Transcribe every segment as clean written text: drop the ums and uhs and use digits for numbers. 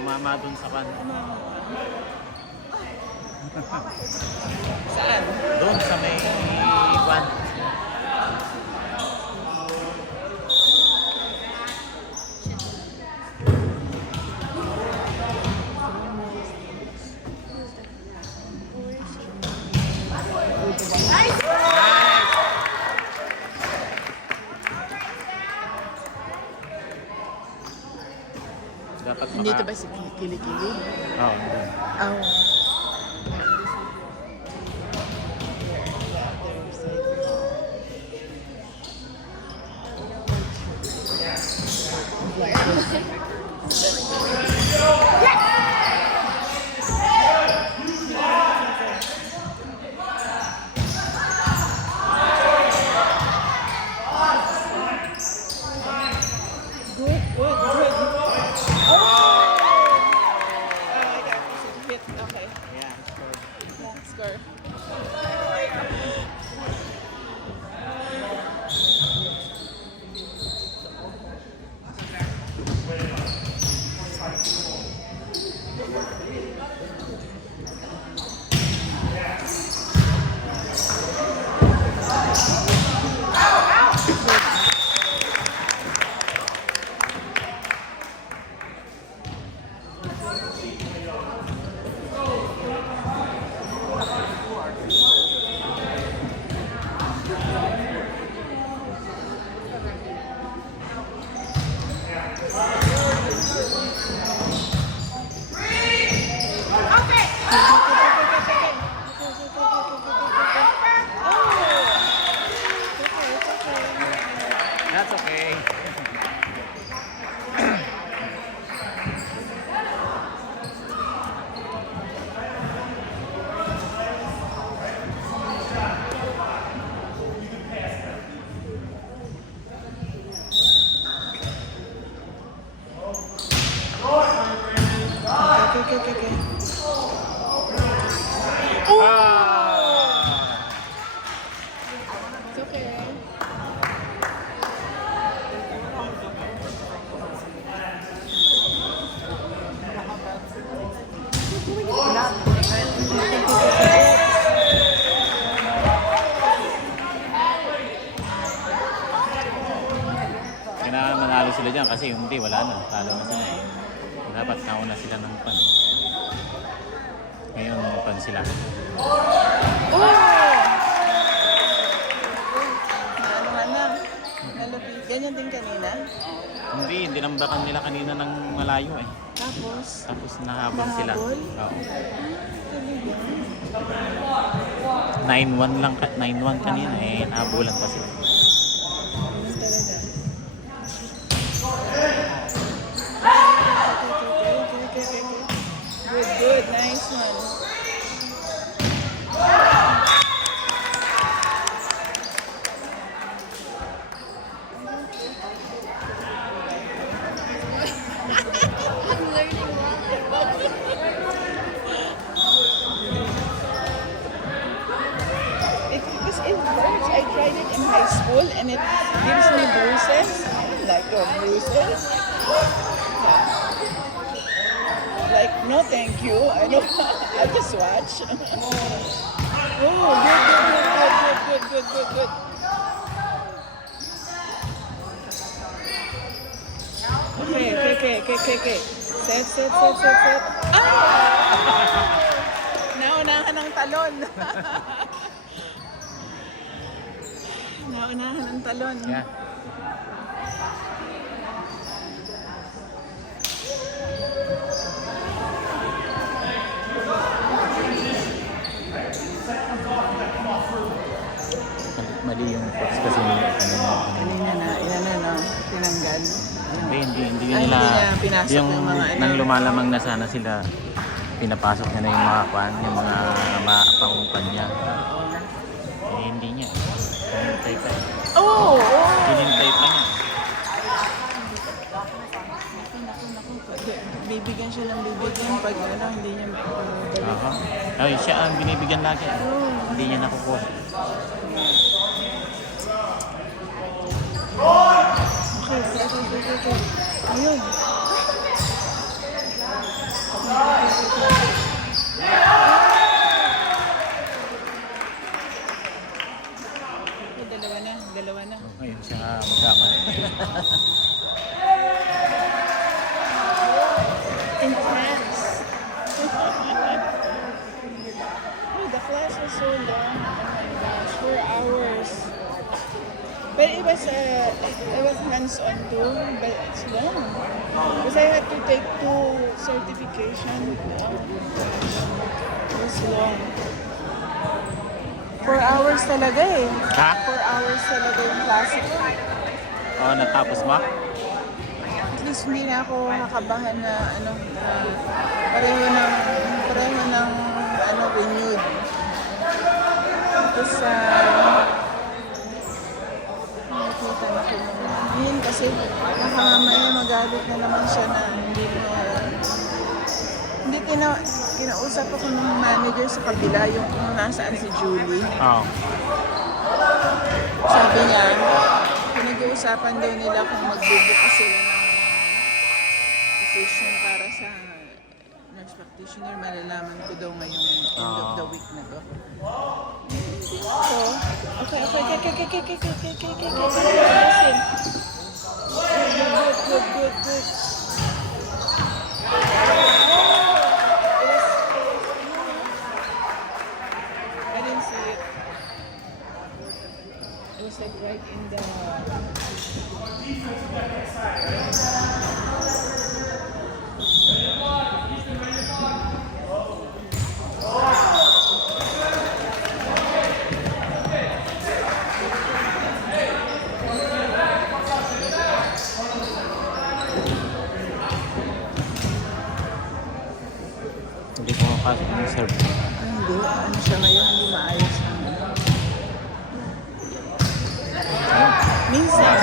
Tumama dun sa kan. Saan? Doon sa may kwan. Dapat Hindi ito ba si Kilikili? Oo. Oh. Okay. Okay. Kailangan manalo sila dyan kasi yung hindi, wala na. Talo na sila eh. Dapat nauna sila ng pan. Ngayon, pan sila. Oh! Ano na? Malapit. Ganyan din kanina. Hindi nambakan nila kanina ng malayo eh. Tapos, Nahabol sila. nahabol? Oo. 9-1 lang, 9-1 kanina eh. Nahabulan pa sila. Ganun talaga. Okay. Good. Nice one. It works. I tried it in high school and it gives me bruises. Like bruises. Yeah. Like, no thank you. I don't, I'll just watch. Oh, good. Okay. Set. Ah! Naunahan ng talon. Naunahan ng talon. Yeah. Mali yung coach kasi Kanina na, tinanggal. hindi Ay, nila hindi niya pinasok yung mga ano. nang lumalamang na sana sila pinapasok niya na yung mga kwan, yung mga pangupan niya. Eh, hindi niya. Hinintay pa. Oh! Hinintay pa niya. Bibigyan siya ng bibigyan pag hindi niya maibalik. Aha. Ay, siya ang binibigyan lagi. Oh. Hindi niya nakukuha. Okay. Ayun. Dalawa na. Oh, ngayon siya magkaman. Intense. Oh, the class was so long. Oh my gosh, 4 hours. But it was hands-on too, but it's long. Because I had to take 2 certification. Oh gosh, it was long. 4 hours talaga eh. Ha? 4 hours talaga yung klase ko. Oo, natapos ba? At least hindi na ako nakabahan na pareho ng renewed. Tapos nakita na ko yun kasi baka mamaya magalit na naman siya na hindi kinausap ako ng manager sa kabila yung kung nasaan si Julie. Oo. Sabi niya, pinag-uusapan daw nila kung magbubukas sila ng position para sa nurse practitioner. Malalaman ko daw ngayong end of the week na to. So, okay. Listen. Good. I didn't see it. It was like right in the... Hindi ko makapasok ng serve. Hindi. Ano siya ngayon? Hindi maayos na. Minsan.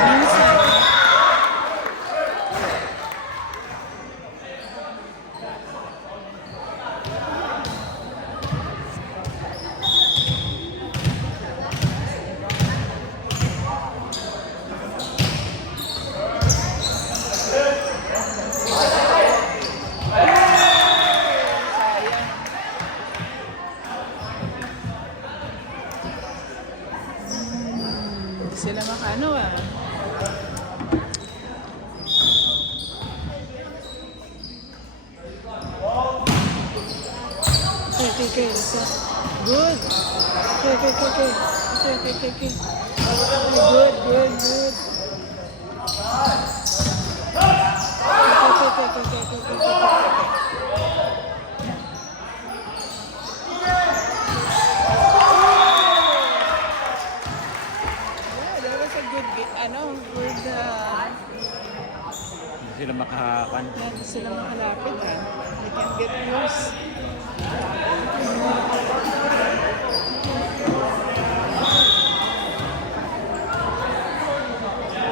Sila makano ah. Okay. Good. Okay. Good. Yeah, that was a good game. Good, Hindi sila makakan. hindi sila makalapit ah. They can get close.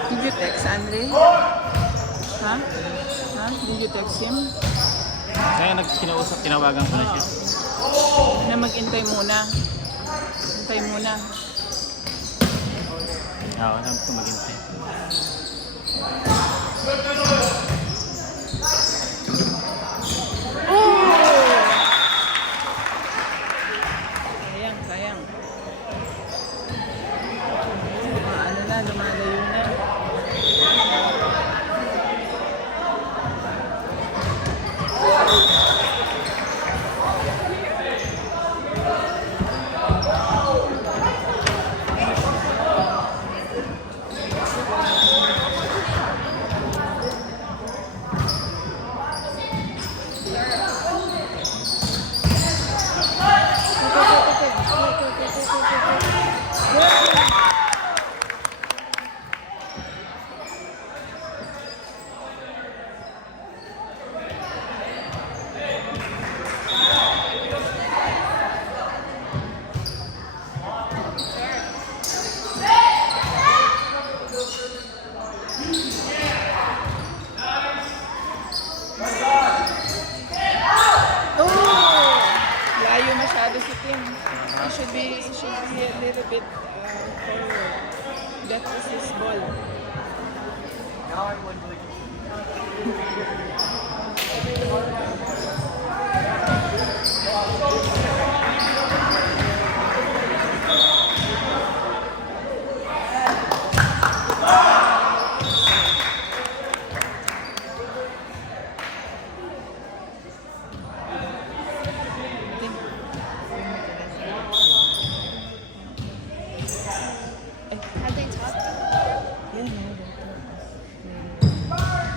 Did you text Andre? Ha? Did you text him? Kaya nagkinausap, tinawagan ko na siya. Na mag-intay muna. Intay muna. Oo, sabi ko maghintay. Sayang. Lumalayo na. Layo masyado si Tim. He should be a little bit forward. That was his ball. Have they talked? Yeah, no,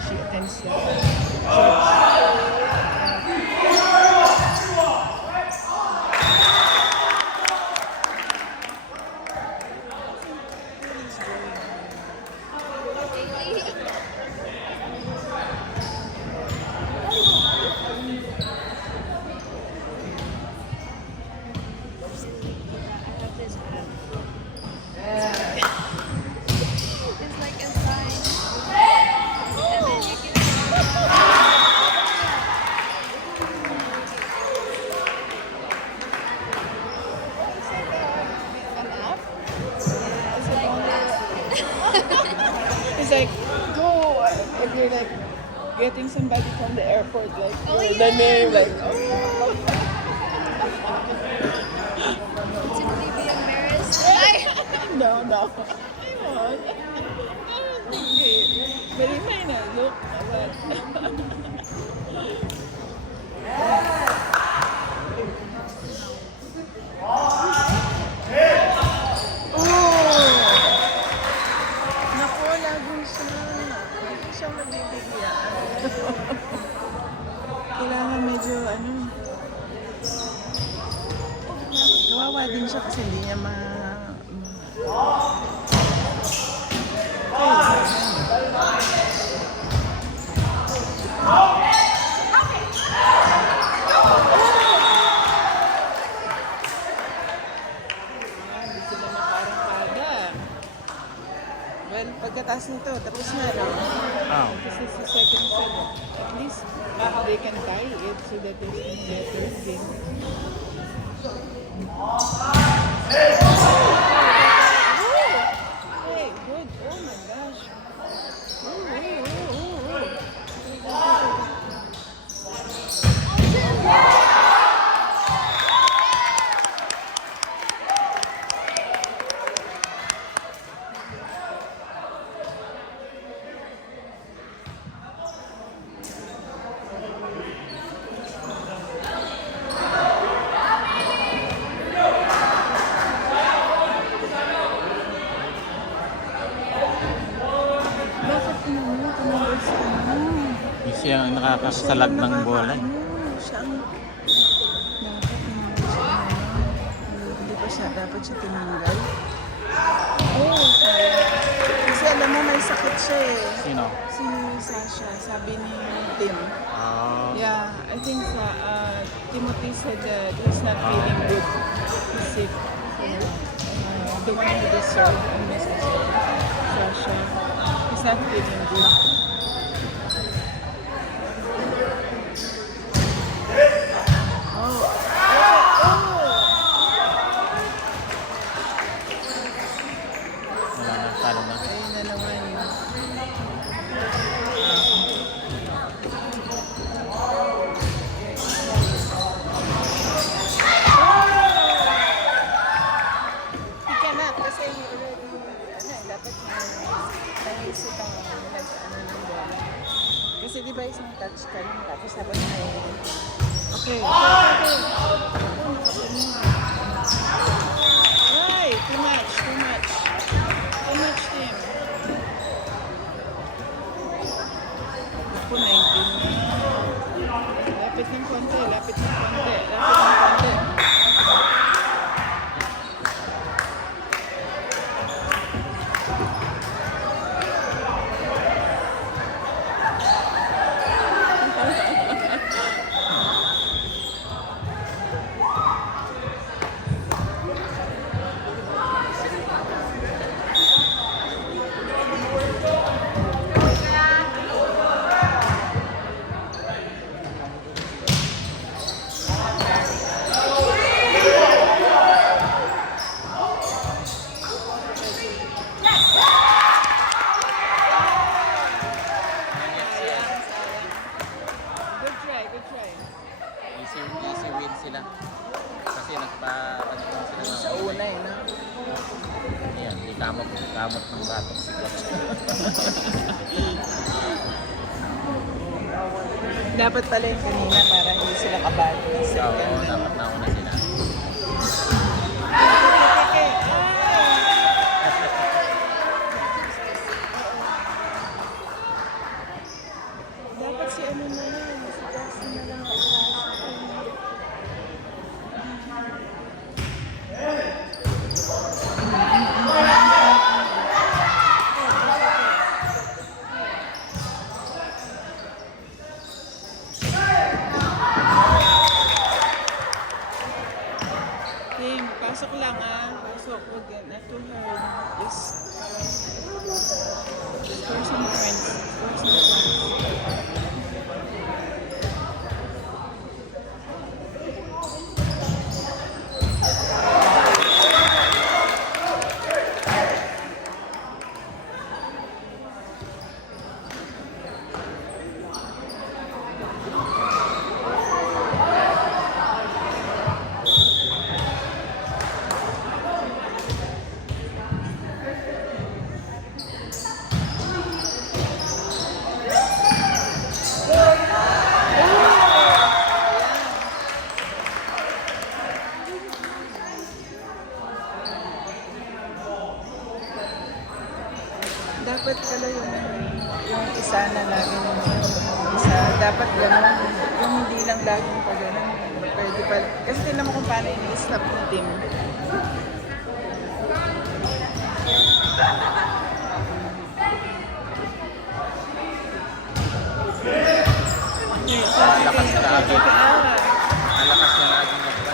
she attends the church. I have this it's like inside. And then you can An app? it's like It's like, go, if you're like getting somebody from the airport, like, Oh, the yeah. name, like, oh. typically be embarrassed. No. I won't. I don't think it. But it might not look Naku, lagong hindi siya mabibigyan. Kailangan medyo, kawawa din siya kasi hindi niya hindi sila makarangkada. Well, pagkatapos nito, tapos na, no? Oh. This is the second set. At least they can tie it so that they can get their game. Hey, good. Oh my gosh. siya ang nakakasalag ng bola. Ano, siya ang dapat hindi pa siya dapat siya tinanggal. Oh, kasi alam mo may sakit siya eh. Sino? Si Sasha, sabi ni Tim. Ah, Yeah, I think Timothy said that he's not feeling good. He's sick. The one who deserved and message Sasha, he's not feeling good. Oh, wala na, talo na. ayun na naman. He cannot kasi dapat naisip ang nag-ano ng bola. Kasi di ba isang touch ka rin tapos dapat may... Okay. Ay, too much. Too much team. Ako, 19 na. Lapit ng konti. Good try. Easy win sila. Kasi nagpa-ano sila ng Sa una eh, no? Ayan, di kamot ng batong si Coach. Dapat pala yung kanina para hindi sila kabado. Oo, dapat nauna sila. Dapat si ano na lang, si Justin na lang. Team, pasok lang ah. Pasok, wag yan. Not too hard. Just score some points. Dapat pala yung isa na laging isa. Dapat gano'n. Yung hindi lang laging pa gano'n. Pwede pa. Kasi tingnan mo kung paano ini-stop ng team. Lakas na lagi. Malakas na lagi na sila.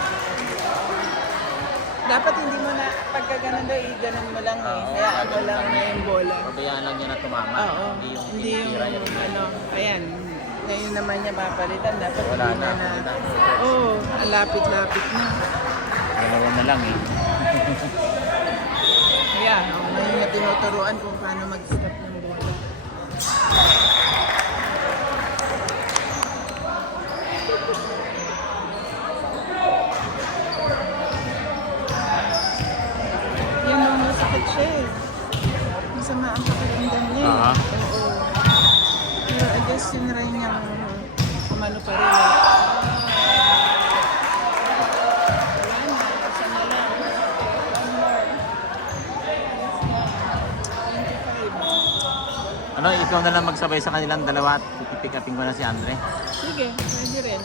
Dapat hindi mo na, pagka ganun daw, i-ganon mo lang eh. Oo, Kaya ano ganun lang na yung bola. Pabayaan lang niya na tumama. Oo. Hindi yung tira yan. ano, ayan. Ngayon naman niya papalitan. Dapat Wala hindi na. na. Oo, lapit-lapit na. Dalawa na lang eh. Kaya, ngayon niya tinuturuan kung paano mag-stop ng bola. Yan ang masakit siya eh. Masama ang pakiramdam niya eh. Aha. Oo. Pero I guess tinry niyang kumano pa rin. Wala na. Isa na lang. One more. Yes na. 25. Ano Ano, ikaw na lang magsabay sa kanilang dalawa at pipick upin ko na si Andre. Sige, pwede rin.